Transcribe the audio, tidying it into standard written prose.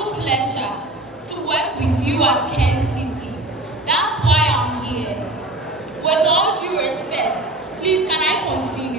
humble pleasure to work with you at Ken City. That's why I'm here. With all due respect, please can I continue?